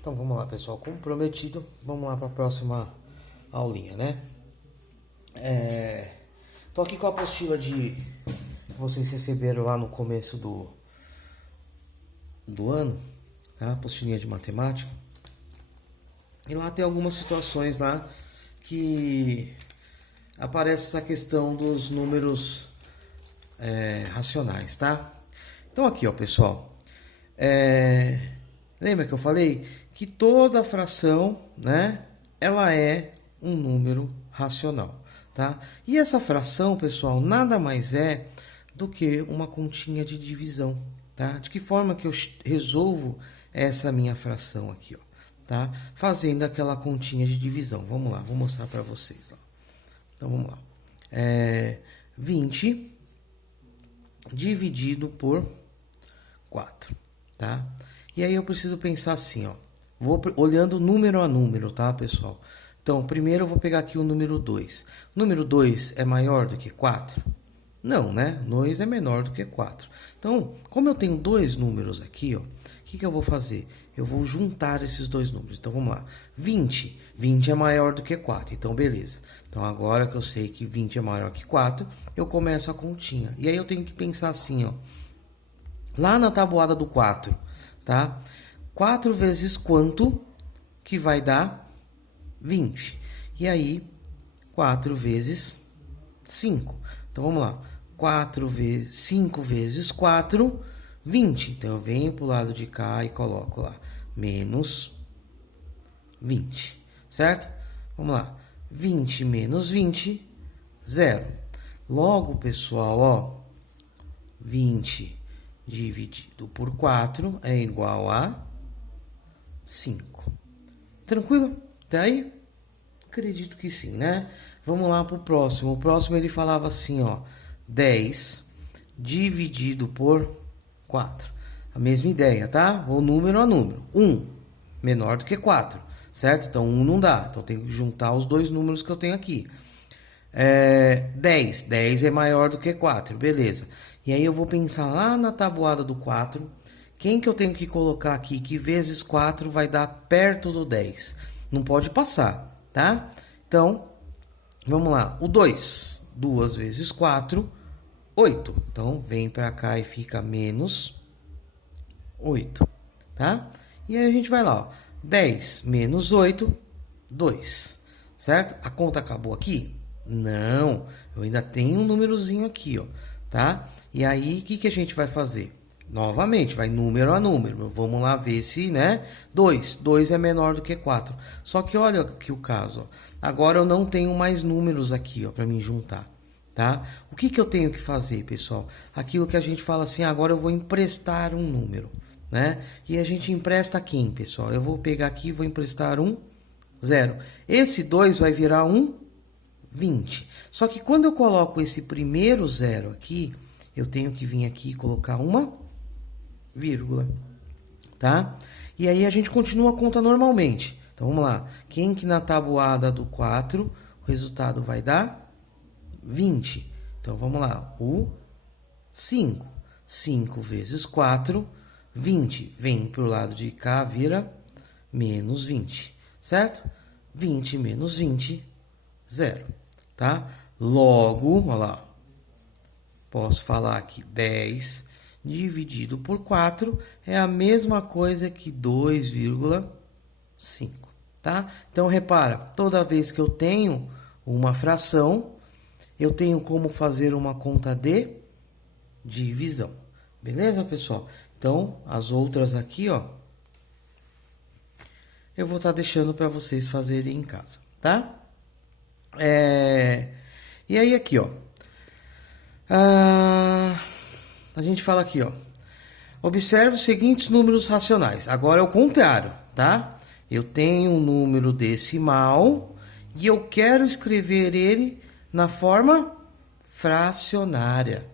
Então vamos lá, pessoal, como prometido, vamos lá para a próxima aulinha, né? Tô aqui com a apostila que vocês receberam lá no começo do ano, tá? Apostilinha de matemática. E lá tem algumas situações lá que aparece essa questão dos números racionais, tá? Então aqui, ó, pessoal, lembra que eu falei que toda fração, né, ela é um número racional, tá? E essa fração, pessoal, nada mais é do que uma continha de divisão, tá? De que forma que eu resolvo essa minha fração aqui, ó, tá? Fazendo aquela continha de divisão. Vamos lá, vou mostrar para vocês, ó. Então vamos lá. 20 dividido por 4, tá? E aí eu preciso pensar assim, ó. Vou olhando número a número, tá, pessoal? Então, primeiro eu vou pegar aqui o número 2. O número 2 é maior do que 4? Não, né? 2 é menor do que 4. Então, como eu tenho dois números aqui, ó, o que eu vou fazer? Eu vou juntar esses dois números. Então, vamos lá. 20. 20 é maior do que 4. Então, beleza. Então, agora que eu sei que 20 é maior que 4, eu começo a continha. E aí eu tenho que pensar assim, ó. Lá na tabuada do 4, tá? 4 vezes quanto que vai dar 20? E aí, 4 vezes 5. Então, vamos lá. 5 vezes 4, 20. Então, eu venho para o lado de cá e coloco lá. Menos 20. Certo? Vamos lá. 20 menos 20, 0. Logo, pessoal, ó. 20 dividido por 4 é igual a 5. Tranquilo? Até aí? Acredito que sim, né? Vamos lá para o próximo. O próximo ele falava assim, ó. 10 dividido por 4. A mesma ideia, tá? O número a número. 1 menor do que 4, certo? Então 1 não dá. Então tem que juntar os dois números que eu tenho aqui. 10. 10 é maior do que 4, beleza. E aí eu vou pensar lá na tabuada do 4. Quem que eu tenho que colocar aqui que vezes 4 vai dar perto do 10? Não pode passar, tá? Então, vamos lá. O 2. 2 vezes 4, 8. Então, vem para cá e fica menos 8, tá? E aí a gente vai lá, ó. 10 menos 8, 2, certo? A conta acabou aqui? Não, eu ainda tenho um númerozinho aqui, ó, tá? E aí, o que a gente vai fazer? Novamente, vai número a número. Vamos lá ver se, né? 2. 2 é menor do que 4. Só que olha aqui o caso, ó. Agora eu não tenho mais números aqui, ó, para me juntar, tá? O que eu tenho que fazer, pessoal? Aquilo que a gente fala assim, agora eu vou emprestar um número, né? E a gente empresta quem, pessoal? Eu vou pegar aqui e vou emprestar um 0. Esse 2 vai virar um 20. Só que quando eu coloco esse primeiro 0 aqui, eu tenho que vir aqui e colocar uma vírgula, tá? E aí a gente continua a conta normalmente. Então vamos lá. Quem que na tabuada do 4, o resultado vai dar 20. Então vamos lá. O 5. 5 vezes 4, 20. Vem para o lado de cá, vira menos 20, certo? 20 menos 20, 0, tá? Logo, olha lá, posso falar que 10 dividido por 4 é a mesma coisa que 2,5, tá? Então, repara, toda vez que eu tenho uma fração, eu tenho como fazer uma conta de divisão. Beleza, pessoal? Então, as outras aqui, ó, eu vou estar deixando para vocês fazerem em casa, tá? E aí aqui, ó, a gente fala aqui, ó, observe os seguintes números racionais. Agora é o contrário, tá? Eu tenho um número decimal e eu quero escrever ele na forma fracionária,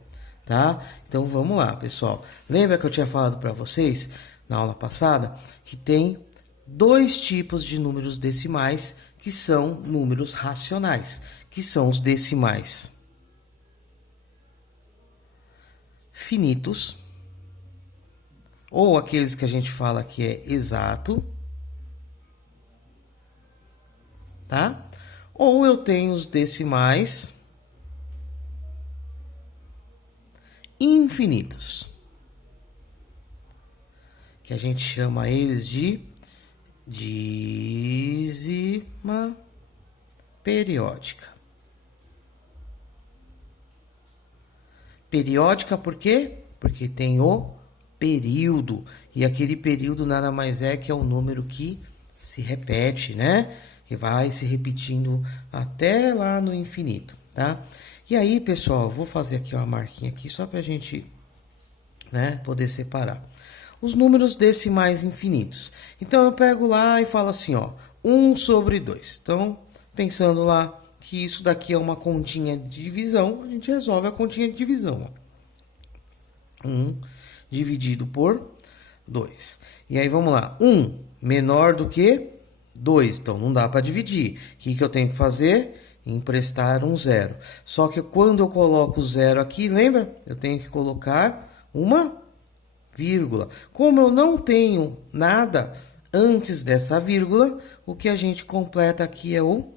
tá? Então vamos lá, pessoal. Lembra que eu tinha falado para vocês na aula passada que tem dois tipos de números decimais que são números racionais, que são os decimais finitos, ou aqueles que a gente fala que é exato, tá? Ou eu tenho os decimais infinitos, que a gente chama eles de dízima periódica. Periódica por quê? Porque tem o período, e aquele período nada mais é que é o número que se repete, né? Que vai se repetindo até lá no infinito, tá? E aí, pessoal, eu vou fazer aqui uma marquinha aqui só para a gente, né, poder separar os números decimais infinitos. Então eu pego lá e falo assim, ó, 1 sobre 2. Então, pensando lá que isso daqui é uma continha de divisão, a gente resolve a continha de divisão, ó. 1 dividido por 2. E aí vamos lá, 1 menor do que 2, então não dá para dividir. O que eu tenho que fazer? Emprestar um zero. Só que quando eu coloco o zero aqui, lembra? Eu tenho que colocar uma vírgula. Como eu não tenho nada antes dessa vírgula, o que a gente completa aqui é o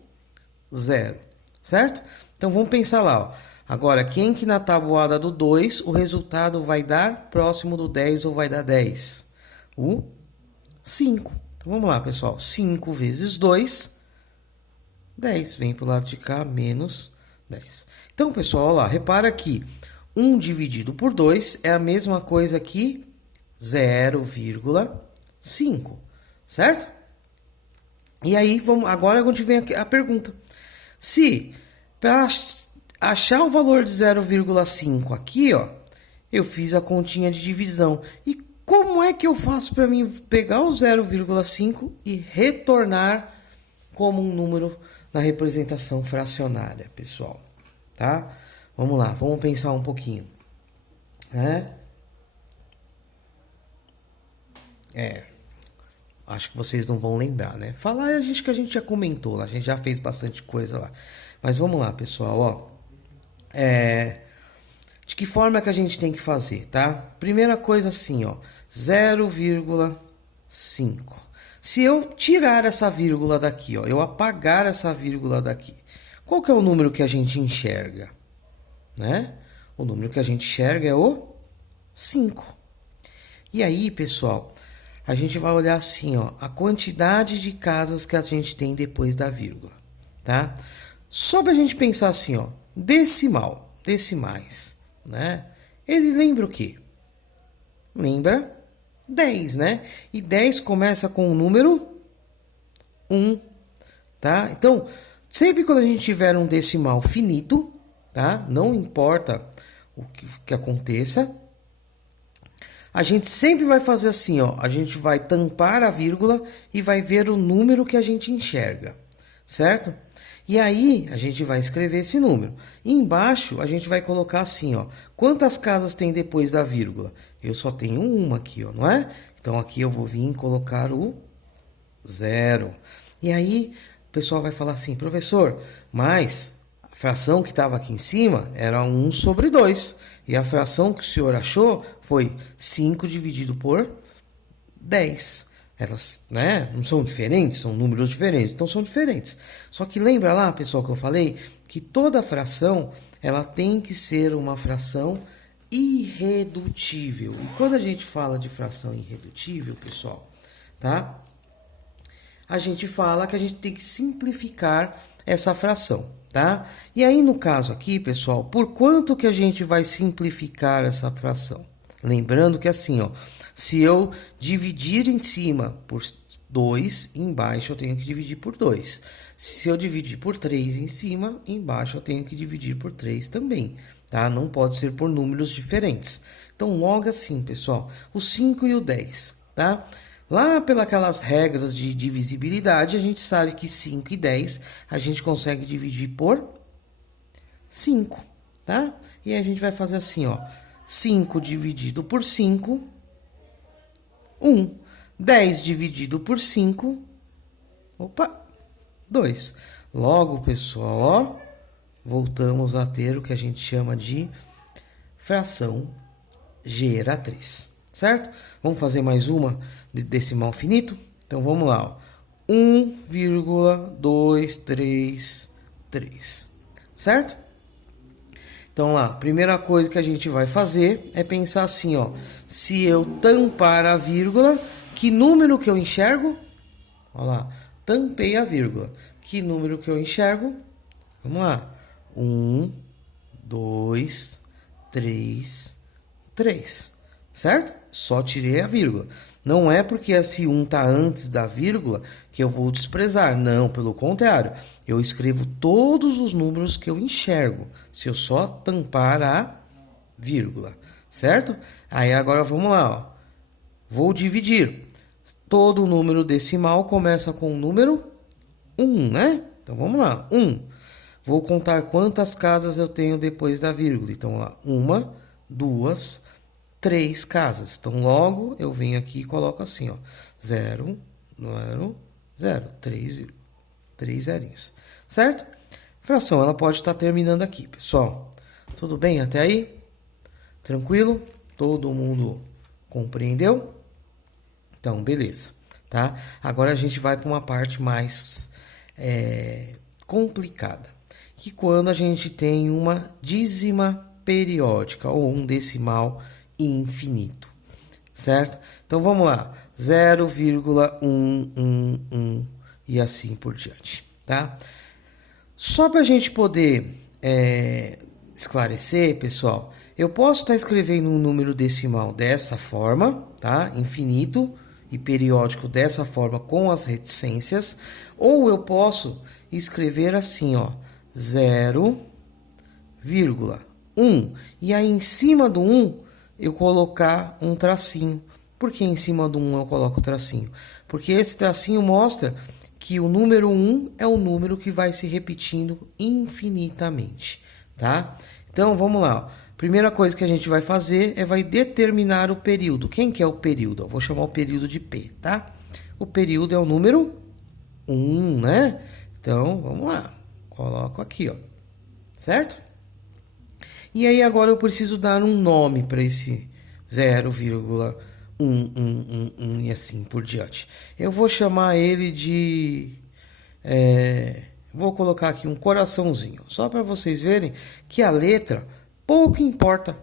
zero, certo? Então vamos pensar lá, ó. Agora, quem que na tabuada do 2 o resultado vai dar próximo do 10 ou vai dar 10? O 5. Então vamos lá, pessoal. 5 vezes 2, 10. Vem para o lado de cá, menos 10. Então, pessoal, olha lá, repara que 1 dividido por 2 é a mesma coisa que 0,5, certo? E aí, agora a gente vem a pergunta. Se para achar o valor de 0,5 aqui, ó, eu fiz a continha de divisão. E como é que eu faço para mim pegar o 0,5 e retornar como um número na representação fracionária, pessoal? Tá? Vamos lá, vamos pensar um pouquinho. Acho que vocês não vão lembrar, né? Falar a gente que a gente já comentou lá, a gente já fez bastante coisa lá. Mas vamos lá, pessoal, ó. De que forma que a gente tem que fazer, tá? Primeira coisa assim, ó, 0,5. Se eu tirar essa vírgula daqui, ó, eu apagar essa vírgula daqui, qual que é o número que a gente enxerga? Né? O número que a gente enxerga é o 5. E aí, pessoal, a gente vai olhar assim, ó, a quantidade de casas que a gente tem depois da vírgula, tá? Só pra gente pensar assim, ó, decimal, decimais, né? Ele lembra o quê? Lembra 10, né? E 10 começa com o número 1, tá? Então, sempre quando a gente tiver um decimal finito, tá? Não importa o que aconteça, a gente sempre vai fazer assim, ó. A gente vai tampar a vírgula e vai ver o número que a gente enxerga, certo? E aí, a gente vai escrever esse número. E embaixo, a gente vai colocar assim, ó. Quantas casas tem depois da vírgula? Eu só tenho uma aqui, ó, não é? Então, aqui eu vou vir colocar o 0. E aí, o pessoal vai falar assim, professor, mas a fração que estava aqui em cima era 1 sobre 2. E a fração que o senhor achou foi 5 dividido por 10. Elas, né, não são diferentes, são números diferentes, então são diferentes. Só que lembra lá, pessoal, que eu falei que toda fração, ela tem que ser uma fração irredutível. E quando a gente fala de fração irredutível, pessoal, tá? A gente fala que a gente tem que simplificar essa fração, tá? E aí, no caso aqui, pessoal, por quanto que a gente vai simplificar essa fração? Lembrando que assim, ó, se eu dividir em cima por 2, embaixo eu tenho que dividir por 2. Se eu dividir por 3 em cima, embaixo eu tenho que dividir por 3 também, tá? Não pode ser por números diferentes. Então, logo assim, pessoal, o 5 e o 10, tá? Lá pelas regras de divisibilidade, a gente sabe que 5 e 10 a gente consegue dividir por 5, tá? E aí a gente vai fazer assim, ó. 5 dividido por 5, 1. 10 dividido por 5, 2. Logo, pessoal, ó, voltamos a ter o que a gente chama de fração geratriz, certo? Vamos fazer mais uma de decimal finito? Então, vamos lá, ó. 1,233, certo? Então lá, a primeira coisa que a gente vai fazer é pensar assim, ó, se eu tampar a vírgula, que número que eu enxergo? Olha lá, tampei a vírgula. Que número que eu enxergo? Vamos lá. 1, 2, 3, 3. Certo? Só tirei a vírgula. Não é porque esse 1 está antes da vírgula que eu vou desprezar. Não, pelo contrário. Eu escrevo todos os números que eu enxergo. Se eu só tampar a vírgula. Certo? Aí agora vamos lá. Ó. Vou dividir. Todo número decimal começa com o número 1, né? Então vamos lá. 1. Vou contar quantas casas eu tenho depois da vírgula. Então, lá, 1, 2, 3 casas. Então, logo eu venho aqui e coloco assim, ó. 0, 0, 3 zerinhos. Certo? Fração, ela pode estar terminando aqui, pessoal. Tudo bem até aí? Tranquilo? Todo mundo compreendeu? Então, beleza. Tá? Agora a gente vai para uma parte mais complicada. Que quando a gente tem uma dízima periódica ou um decimal infinito, certo? Então vamos lá, 0,111 e assim por diante, tá? Só para a gente poder esclarecer, pessoal, eu posso estar escrevendo um número decimal dessa forma, tá? Infinito e periódico dessa forma com as reticências, ou eu posso escrever assim, ó, 0,1. E aí em cima do 1 eu colocar um tracinho. Por que em cima do 1 eu coloco o tracinho? Porque esse tracinho mostra que o número 1 é o número que vai se repetindo infinitamente, tá? Então vamos lá. Primeira coisa que a gente vai fazer vai determinar o período. Quem que é o período? Eu vou chamar o período de P, tá? O período é o número 1, né? Então vamos lá. Coloco aqui, ó. Certo? E aí agora eu preciso dar um nome para esse 0,1111 e assim por diante. Eu vou chamar ele de... vou colocar aqui um coraçãozinho. Só para vocês verem que a letra pouco importa.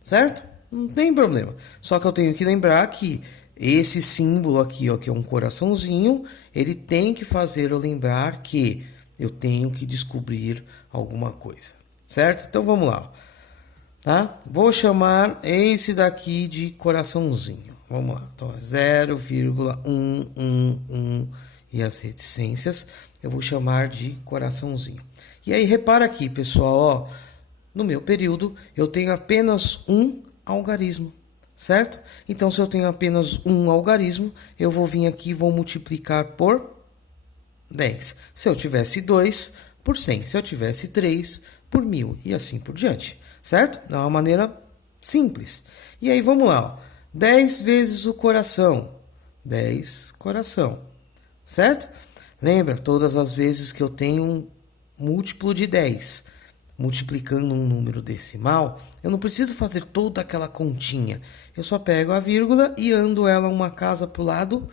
Certo? Não tem problema. Só que eu tenho que lembrar que esse símbolo aqui, ó, que é um coraçãozinho, ele tem que fazer eu lembrar que eu tenho que descobrir alguma coisa, certo? Então vamos lá, tá? Vou chamar esse daqui de coraçãozinho. Vamos lá, então 0,111 e as reticências eu vou chamar de coraçãozinho. E aí repara aqui, pessoal, ó, no meu período eu tenho apenas um algarismo, certo? Então se eu tenho apenas um algarismo, eu vou vir aqui e vou multiplicar por 10. Se eu tivesse 2, por 100. Se eu tivesse 3, por 1000. E assim por diante. Certo? É uma maneira simples. E aí vamos lá. Ó. 10 vezes o coração. 10 coração. Certo? Lembra? Todas as vezes que eu tenho um múltiplo de 10 multiplicando um número decimal, eu não preciso fazer toda aquela continha. Eu só pego a vírgula e ando ela uma casa para o lado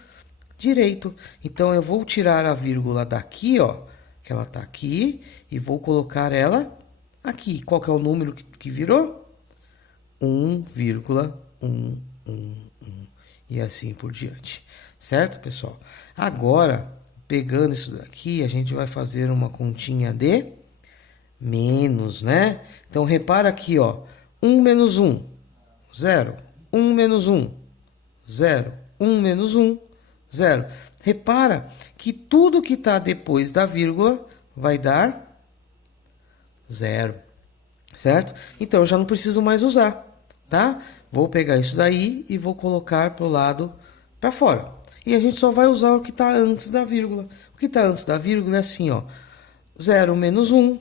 direito. Então eu vou tirar a vírgula daqui, ó, que ela tá aqui, e vou colocar ela aqui. Qual que é o número que virou? 1,111 e assim por diante. Certo, pessoal? Agora, pegando isso daqui, a gente vai fazer uma continha de menos, né? Então repara aqui, ó, 1 menos 1, 0. 1 menos 1, 0. 1 menos 1, 0. Repara que tudo que está depois da vírgula vai dar 0, certo? Então, eu já não preciso mais usar, tá? Vou pegar isso daí e vou colocar para o lado para fora. E a gente só vai usar o que está antes da vírgula. O que está antes da vírgula é assim, ó. 0 menos 1,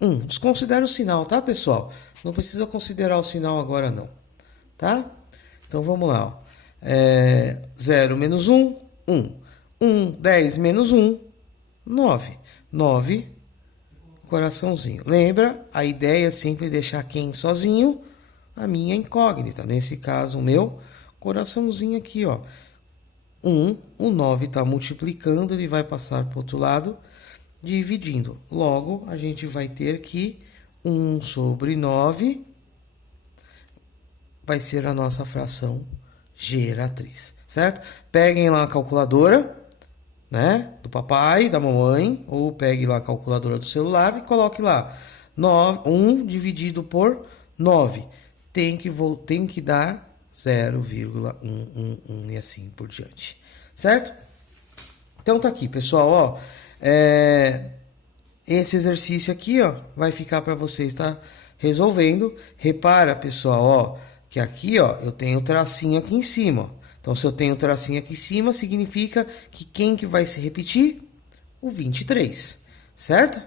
1. Desconsidera o sinal, tá, pessoal? Não precisa considerar o sinal agora, não, tá? Então, vamos lá, ó. 0 menos 1, 1. 1, 10 menos 1, 9. 9, coraçãozinho. Lembra? A ideia é sempre deixar quem sozinho? A minha incógnita. Nesse caso, o meu coraçãozinho aqui, ó. o 9 está multiplicando, ele vai passar para o outro lado, dividindo. Logo, a gente vai ter que 1 sobre 9 vai ser a nossa fração geratriz, certo? Peguem lá a calculadora, né, do papai, da mamãe, ou pegue lá a calculadora do celular e coloque lá 1 dividido por 9. Tem que dar 0,111 e assim por diante, certo? Então tá aqui, pessoal, ó, esse exercício aqui, ó, vai ficar para vocês estar resolvendo. Repara, pessoal, ó, que aqui, ó, eu tenho tracinho aqui em cima, ó. Então, se eu tenho tracinho aqui em cima, significa que quem que vai se repetir? O 23, certo?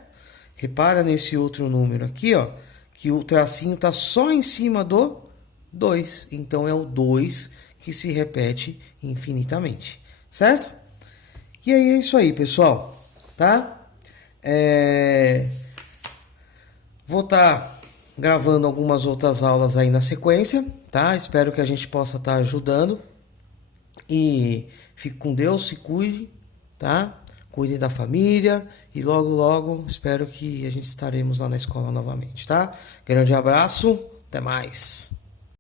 Repara nesse outro número aqui, ó, que o tracinho tá só em cima do 2. Então, é o 2 que se repete infinitamente, certo? E aí, é isso aí, pessoal, tá? Vou estar gravando algumas outras aulas aí na sequência, tá? Espero que a gente possa estar ajudando. E fique com Deus, se cuide, tá? Cuide da família e logo, logo espero que a gente estaremos lá na escola novamente, tá? Grande abraço, até mais!